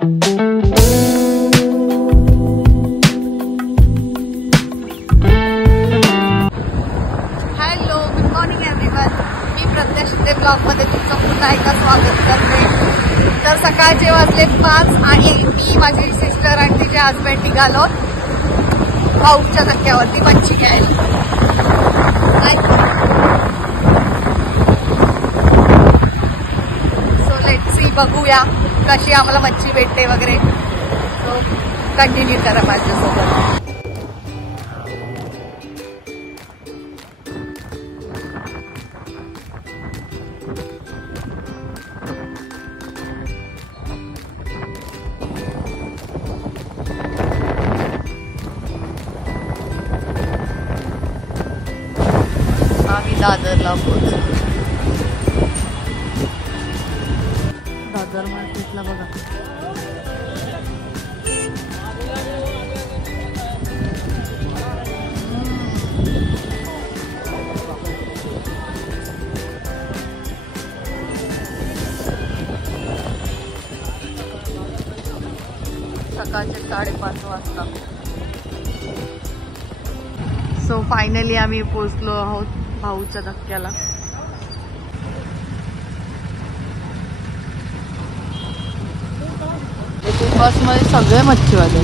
Hello, good morning everyone. मी Pragya Shinde blog मध्ये तुमचं पुन्हा एकदा स्वागत करते. तर सकाळचे वाजले 5 आणि मी, माझी सिस्टर आणि तिचे हजबंड निघालो भाऊच्या धक्क्यावरती मच्छी घ्यायला. सो लेट्स सी, बघूया कशी आम्हाला मच्छी भेटते वगैरे. सो कंटिन्यू करा माझ्यासोबत. आम्ही दादरला पोहोचलो. दादर मार्केटला बघा. सकाळचे 5:30 वाजता. सो फायनली आम्ही पोहोचलो आहोत भाऊच्या धक्क्याला. बसमध्ये सगळे मच्छीवाले.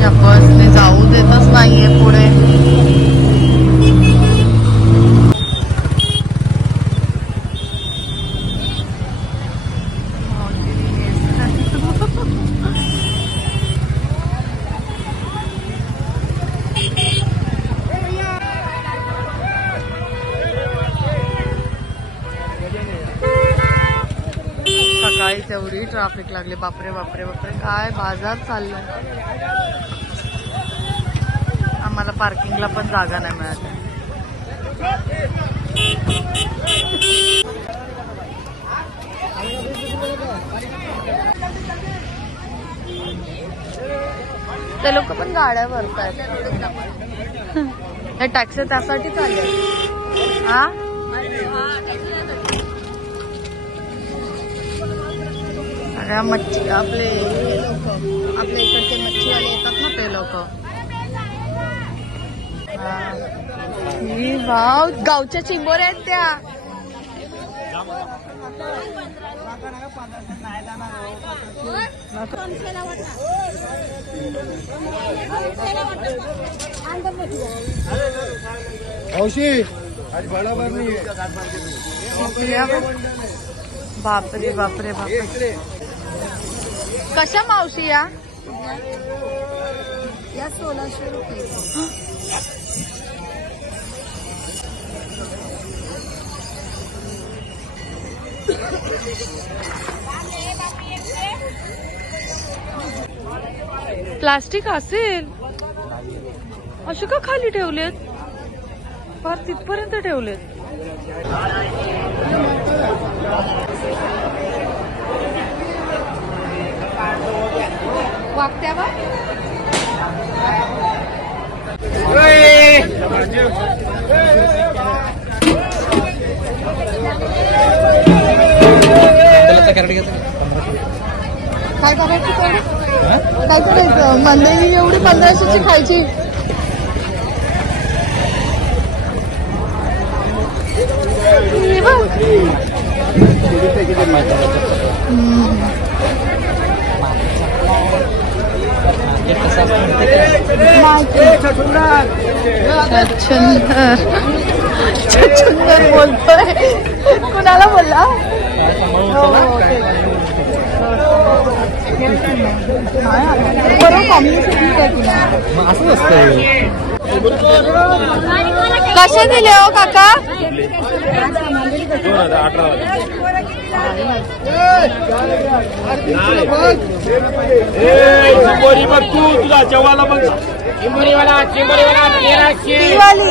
या बसने जाऊ देतच नाहीये पुढे. सकाळी तेवढी ट्रॅफिक लागली. बापरे बापरे बापरे, काय बाजार चाललाय. आम्हाला पार्किंगला पण जागा नाही मिळाली. ते लोक पण गाड्या भरतायत. हे टॅक्सी त्यासाठी चालले. हा, सगळ्या मच्छी आपले लोक, आपल्या इकडचे मच्छीवाले येतात ना ते लोक. वाव, गावच्या चिंबोऱ्या आहेत त्या. बापरे बापरे बापरे. कशा मावशी या 1600 रुपये. प्लास्टिक असेल असे का खाली ठेवलेत? फार तिथपर्यंत ठेवलेत. वागत्या बा. काय करायचं, काय करायचं? मंडळी एवढी 1500ची खायची. छछुंदर बोलतोय. कुणाला बोलला? कसे दिले हो काका? तुझा जेवायला बघ. चिंबोरीवाला चिंबोरीवाला 1300 ती वाली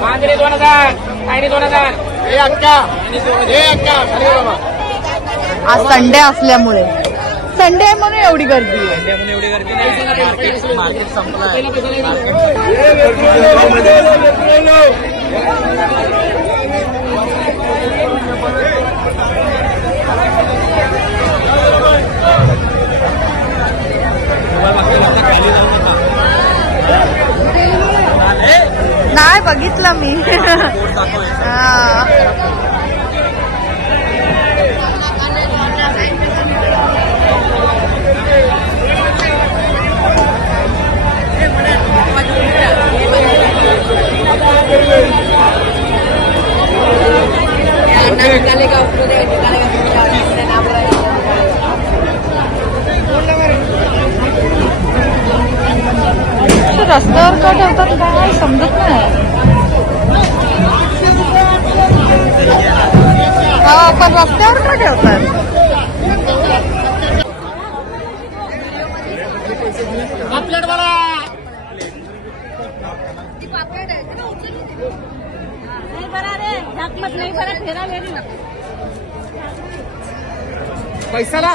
मांजरी 2000 आणि 2000 हे अक्का आज संडे असल्यामुळे संडे म्हणून एवढी गर्दी आहे. मार्केट संपलाय. नाही बघितलं मी. रस्त्यावर का ठेवतात काय समजत नाही. हा पण रस्त्यावर का ठेवतात. पैसा ना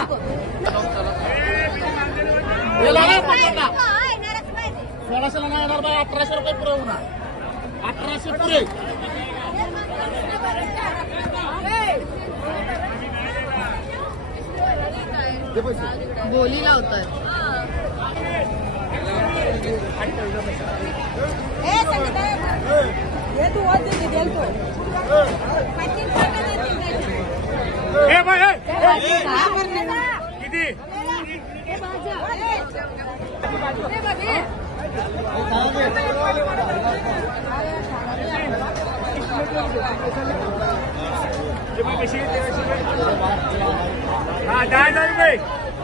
1600 नाही येणार बाय. 1800 रुपये पुरे होणार. 1800 पुरे. बोली लावतात. किती हा 10,000 रुपये 3.5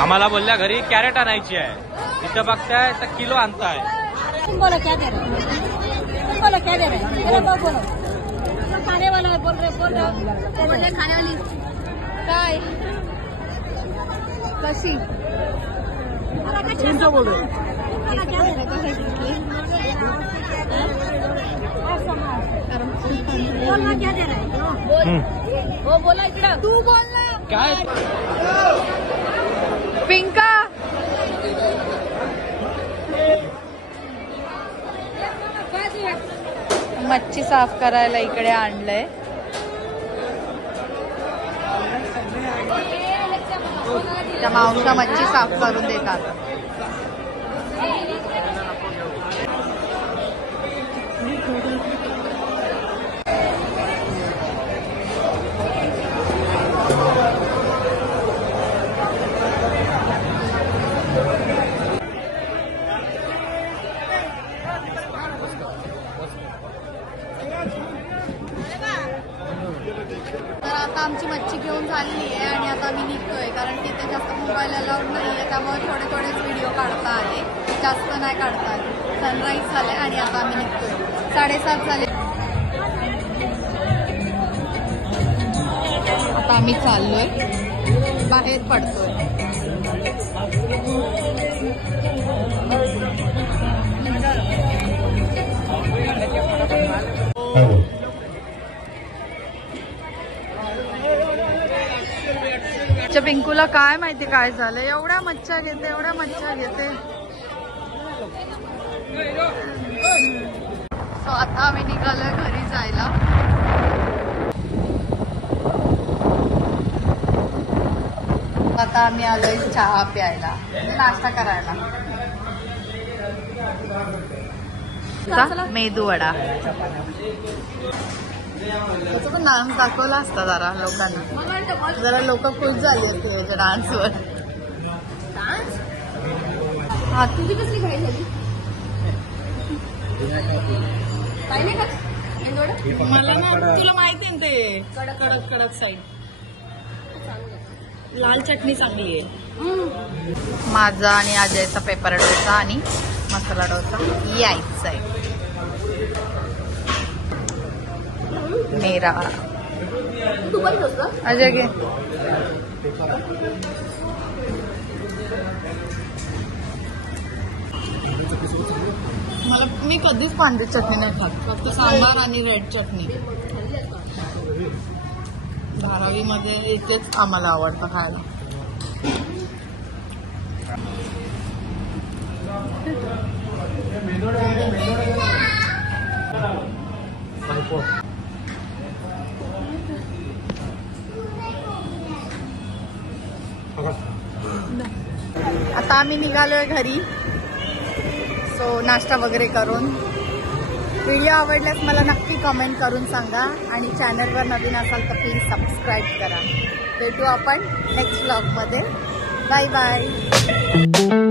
आम्हाला बोलल्या घरी कॅरेट आणायची आहे. इथं बघताय तर किलो आणताय. बोलो क्या दे रहे बोलो क्या दे रहे बोलो खाने वाला है बोल रहे खाने वाली काय कशी बोल रहे क्या दे रहे वो बोला इकडं तू बोल ना काय पिंका मच्छी साफ करायला इकडे आणलंय. त्या मावसा मच्छी साफ करून देतात. आमची मच्छी घेऊन झालेली आहे आणि आता आम्ही निघतोय कारण तिथे जास्त मोबाईल अलाउड नाही आहे. त्यामुळे थोडेच व्हिडिओ काढता आले. जास्त नाही काढता आले. सनराईज झाले आणि आता आम्ही निघतोय. 7:30 झाले. आता आम्ही चाललोय बाहेर पडतोय. पिंकूला काय माहिती काय झालं. एवढ्या मच्छा घेते सो आता आम्ही निघालोय घरी जायला. आता आम्ही आलोय चहा प्यायला नाश्ता करायला. मेदू वडा त्याचा पण डान्स दाखवला असता जरा लोकांना, जरा लोक खुश झाली असते त्याच्या डान्सवर. हा तुझी कसली घाई झाली? काही नाही का? मला ना तुला माहिती ना ते कडक कडक साईड लाल चटणी चांगली आहे. माझा आणि अजयचा पेपर डोसा आणि मसाला डोसा यायचा आहे. मेरा अजय घे. मला मी कधीच पांढरी चटणी नाही खात, फक्त सांबार आणि रेड चटणी. 12वी मध्ये इथेच आम्हाला आवडतं खायला. आता आम्ही निघालोय घरी. सो नाश्ता वगैरे करून. व्हिडिओ आवडल्यास मला नक्की कमेंट करून सांगा आणि चॅनलवर नवीन असाल तर प्लीज सबस्क्राईब करा. भेटू आपण नेक्स्ट व्लॉगमध्ये. Bye bye.